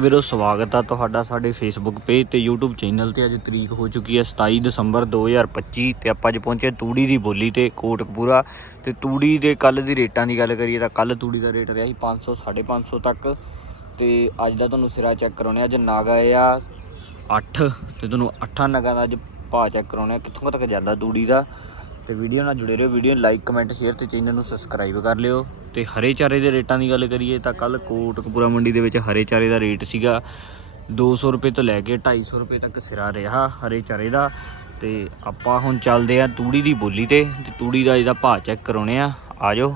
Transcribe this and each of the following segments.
ਵੀਰੋ, ਸਵਾਗਤ ਆ ਤੁਹਾਡਾ ਸਾਡੇ ਫੇਸਬੁੱਕ ਪੇਜ ਤੇ YouTube ਚੈਨਲ ਤੇ। ਅੱਜ ਤਰੀਕ ਹੋ ਚੁੱਕੀ ਹੈ 27 ਦਸੰਬਰ 2025 ਤੇ ਆਪਾਂ ਅੱਜ ਪਹੁੰਚੇ ਤੂੜੀ ਦੀ ਬੋਲੀ ਤੇ ਕੋਟਕਪੂਰਾ। ਤੇ ਤੂੜੀ ਦੇ ਕੱਲ ਦੀ ਰੇਟਾਂ ਦੀ ਗੱਲ ਕਰੀਏ ਤਾਂ ਕੱਲ ਤੂੜੀ ਦਾ ਰੇਟ ਰਿਹਾ ਸੀ 500 550 ਤੱਕ। ਤੇ ਅੱਜ ਦਾ ਤੁਹਾਨੂੰ ਸਿਰਾ ਚੈੱਕ ਕਰਾਉਣੇ ਅੱਜ ਨਾਗ ਆਏ ਆ 8 ਤੇ ਤੁਹਾਨੂੰ 8 ਨਗਾਂ ਦਾ ਅੱਜ ਭਾਅ ਚੈੱਕ ਕਰਾਉਣੇ ਆ। ਕਿੱਥੋਂ ਤੱਕ ਜਾਂਦਾ ਤੂੜੀ ਦਾ? ਤੇ ਵੀਡੀਓ ਨਾਲ ਜੁੜੇ ਰਹੋ। ਵੀਡੀਓ ਲਾਈਕ ਕਮੈਂਟ ਸ਼ੇਅਰ ਤੇ ਚੈਨਲ ਨੂੰ ਸਬਸਕ੍ਰਾਈਬ ਕਰ ਲਿਓ। ਤੇ ਹਰੇ ਚਾਰੇ ਦੇ ਰੇਟਾਂ ਦੀ ਗੱਲ ਕਰੀਏ ਤਾਂ ਕੱਲ ਕੋਟਕਪੂਰਾ ਮੰਡੀ ਦੇ ਵਿੱਚ ਹਰੇ ਚਾਰੇ ਦਾ ਰੇਟ ਸੀਗਾ 200 ਰੁਪਏ ਤੋਂ ਲੈ ਕੇ 250 ਰੁਪਏ ਤੱਕ ਸਿਰਾ ਰਿਹਾ ਹਰੇ ਚਾਰੇ ਦਾ ਤੇ ਆਪਾਂ ਹੁਣ ਚੱਲਦੇ ਆ ਤੂੜੀ ਦੀ ਬੋਲੀ ਤੇ ਤੇ ਤੂੜੀ ਦਾ ਇਹਦਾ ਭਾਅ ਚੈੱਕ ਕਰਾਉਣੇ ਆ ਆਜੋ,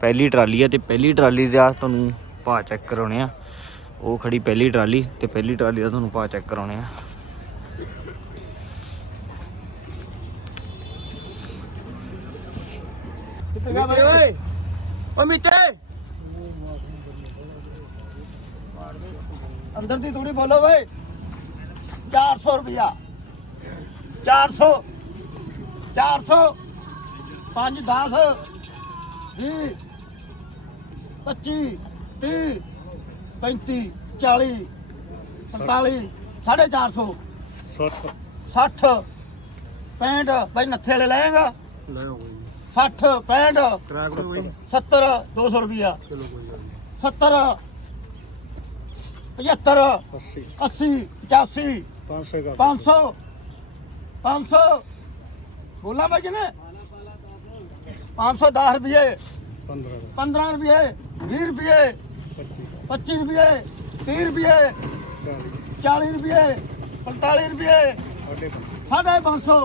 ਪਹਿਲੀ ਟਰਾਲੀ ਆ ਤੇ ਪਹਿਲੀ ਟਰਾਲੀ ਦਾ ਤੁਹਾਨੂੰ ਭਾਅ ਚੈੱਕ ਕਰਾਉਣੇ ਆ ਉਹ ਖੜੀ ਪਹਿਲੀ ਟਰਾਲੀ ਤੇ ਪਹਿਲੀ ਟਰਾਲੀ ਦਾ ਤੁਹਾਨੂੰ ਭਾਅ ਚੈੱਕ ਕਰਾਉਣੇ ਆ ਕਿੱਥੇ ਗਿਆ ਬਈ ਓਏ? ਓ ਮਿੱਤੇ! ਅੰਦਰ ਦੀ ਥੋੜੀ ਬੋਲੋ ਬਈ। 400 ਰੁਪਿਆ 400 400 5 10 20 25 30 35 40 45 450 60 60 65 ਬਈ ਨੱਥੇ ਵਾਲੇ ਲਏਗਾ 60 65 ਕਰਾਕ ਦੋ ਕੋਈ 70 200 ਰੁਪਿਆ ਚਲੋ ਕੋਈ ਗੱਲ 70 75 80 80 85 500 ਕਰ 500 500 ਬੋਲਾ ਮੈਂ ਕਿਨੇ 510 ਰੁਪਏ 15 15 ਰੁਪਏ 20 ਰੁਪਏ 25 25 ਰੁਪਏ 30 ਰੁਪਏ 40 40 ਰੁਪਏ 45 ਰੁਪਏ ਸਾਡੇ ਸਾਢੇ 500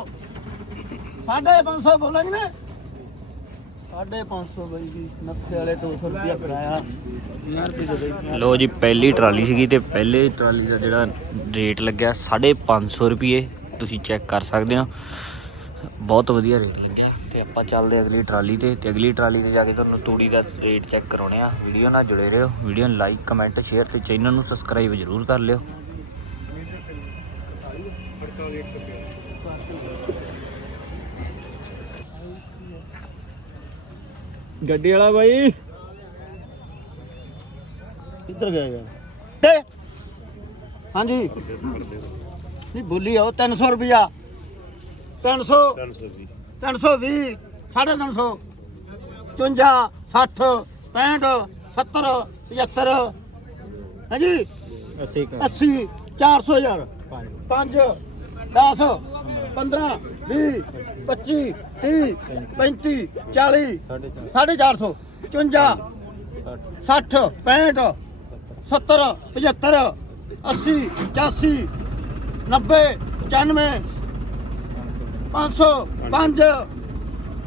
ਸਾਢੇ 500 ਬੋਲਾਂਗੇ ਨੇ ਸਾਢੇ 500 ਜੀ, ਨੱਥੇ ਵਾਲੇ 200 ਰੁਪਿਆ ਕਰਾਇਆ 50 ਰੁਪਏ ਦੇ ਦੇ ਲੋ ਜੀ, ਪਹਿਲੀ ਟਰਾਲੀ ਸੀਗੀ ਤੇ ਪਹਿਲੇ ਟਰਾਲੀ ਦਾ ਜਿਹੜਾ ਰੇਟ ਲੱਗਿਆ 550 ਰੁਪਏ ਤੁਸੀਂ ਚੈੱਕ ਕਰ ਸਕਦੇ ਹੋ। ਬਹੁਤ ਵਧੀਆ ਰੇਟ ਲੱਗਿਆ। ਤੇ ਆਪਾਂ ਚੱਲਦੇ ਅਗਲੀ ਟਰਾਲੀ ਤੇ। ਤੇ ਅਗਲੀ ਟਰਾਲੀ ਤੇ ਜਾ ਕੇ ਤੁਹਾਨੂੰ ਤੂੜੀ ਦਾ ਰੇਟ ਚੈੱਕ ਕਰਾਉਣੇ ਆ। ਵੀਡੀਓ ਨਾਲ ਜੁੜੇ ਰਹੋ। ਵੀਡੀਓ ਨੂੰ ਲਾਈਕ, ਕਮੈਂਟ, ਸ਼ੇਅਰ ਤੇ ਚੈਨਲ ਨੂੰ ਸਬਸਕ੍ਰਾਈਬ ਜ਼ਰੂਰ ਕਰ ਲਿਓ। ਗੱਡੀ ਵਾਲਾ ਬਾਈ। ਕਿੱਧਰ ਗਏ ਯਾਰ? ਤੇ? ਹਾਂਜੀ। ਨਹੀਂ ਬੋਲੀ ਆਓ 300 ਰੁਪਿਆ 300 320 320 350 54 60 65 70 75 ਹਾਂਜੀ? 80 80 400 ਯਾਰ 5 10 15 20 25 30 35 40 450 55 60 65 70 75 80 85 90 95 500 5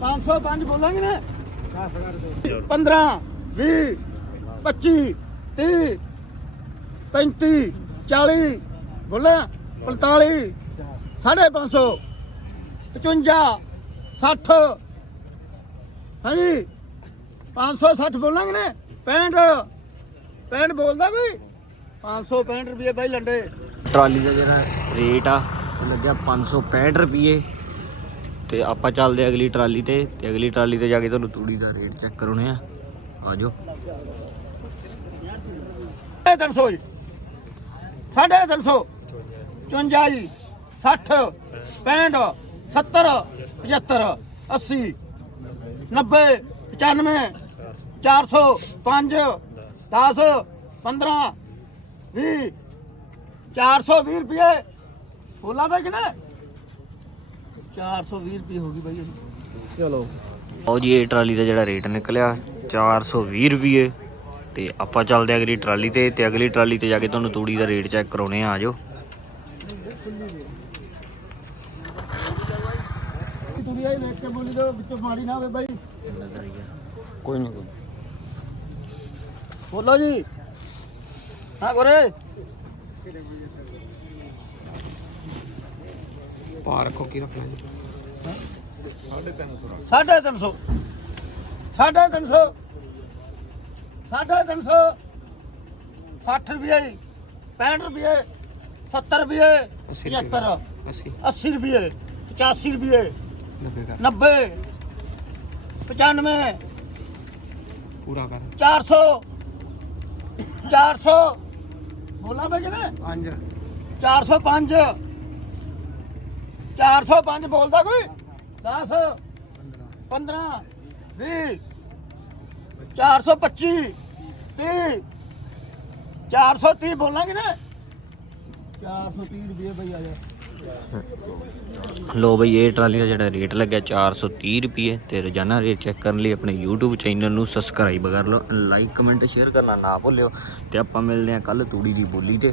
505 ਬੋਲਾਂਗੇ ਨਾ 15 20 25 30 35 40 ਬੋਲਾਂ 45 550 55 60 ਹਾਂਜੀ 560 ਬੋਲਾਂਗੇ ਨੇ 65 65 ਬੋਲਦਾ ਕੋਈ? 565 ਰੁਪਏ ਬਾਈ ਲੰਡੇ। ਟਰਾਲੀ ਦਾ ਜਿਹੜਾ ਰੇਟ ਆ ਲੱਗਿਆ 565 ਰੁਪਏ ਤੇ ਆਪਾਂ ਚੱਲਦੇ ਅਗਲੀ ਟਰਾਲੀ ਤੇ ਤੇ ਅਗਲੀ ਟਰਾਲੀ ਤੇ ਜਾ ਕੇ ਤੁਹਾਨੂੰ ਤੂੜੀ ਦਾ ਰੇਟ ਚੈੱਕ ਕਰਾਉਣੇ ਆ। ਆਜੋ ਸਾਢੇ ਤਿੰਨ ਸੌ ਜੀ। ਸਾਢੇ ਤਿੰਨ ਸੌ। 54 ਜੀ 60 65 70 75 80 90 95 400 5 10 15 20 420 ਰੁਪਏ। ਬੋਲਾ ਬਾਈ ਕਿਨੇ 420 ਰੁਪਏ ਹੋ ਗਈ ਬਾਈ ਚਲੋ। ਆਓ ਜੀ, ਇਹ ਟਰਾਲੀ ਦਾ ਜਿਹੜਾ ਰੇਟ ਨਿਕਲਿਆ 420 ਰੁਪਏ। ਤੇ ਆਪਾਂ ਚੱਲਦੇ ਆ ਅਗਲੀ ਟਰਾਲੀ ਤੇ ਤੇ ਅਗਲੀ ਟਰਾਲੀ ਤੇ ਜਾ ਕੇ ਤੁਹਾਨੂੰ ਤੂੜੀ ਦਾ ਰੇਟ ਚੈੱਕ ਕਰਾਉਣੇ ਆ ਆਜੋ ਤੁਰਿਆ ਹੀ ਵੇਖ ਕੇ ਬੋਲੀ ਦੇ ਵਿੱਚੋਂ ਮਾੜੀ ਨਾ ਹੋਵੇ ਬਾਈ। ਕੋਈ ਨਹੀਂ ਕੋਈ ਬੋਲੋ ਜੀ। ਹਾਂ ਗੋਰੇ। ਪਾਰਕ ਕੀ ਰੱਖਣਾ ਜੀ। ਸਾਢੇ ਤਿੰਨ ਸੌ। ਸਾਢੇ ਤਿੰਨ ਸੌ। ਸਾਢੇ ਤਿੰਨ ਸੌ। 60 ਰੁਪਏ 65 ਰੁਪਏ। 70 ਰੁਪਏ। 75 80 80 ਰੁਪਏ। 85 ਰੁਪਏ। 90 90 95 ਪੂਰਾ ਕਰ। 400 400 ਬੋਲਾਂ ਬਈ ਕਿਨੇ 5 405 405 ਬੋਲਦਾ ਕੋਈ? 10 15 20 425 30 430 ਬੋਲਾਂਗੇ ਨਾ 430 ਰੁਪਏ ਬਈ ਆ ਜਾ। ਲੋ ਬਈ, ਇਹ ਟਰਾਲੀ ਦਾ ਜਿਹੜਾ ਰੇਟ ਲੱਗਿਆ 430 ਰੁਪਏ ਤੇ ਰੋਜ਼ਾਨਾ ਰੇਟ ਚੈੱਕ ਕਰਨ ਲਈ ਆਪਣੇ YouTube ਚੈਨਲ ਨੂੰ ਸਬਸਕ੍ਰਾਈਬ ਕਰ ਲਓ ਲਾਈਕ ਕਮੈਂਟ ਸ਼ੇਅਰ ਕਰਨਾ ਨਾ ਭੁੱਲਿਓ ਤੇ ਆਪਾਂ ਮਿਲਦੇ ਹਾਂ ਕੱਲ ਤੂੜੀ ਦੀ ਬੋਲੀ ਤੇ।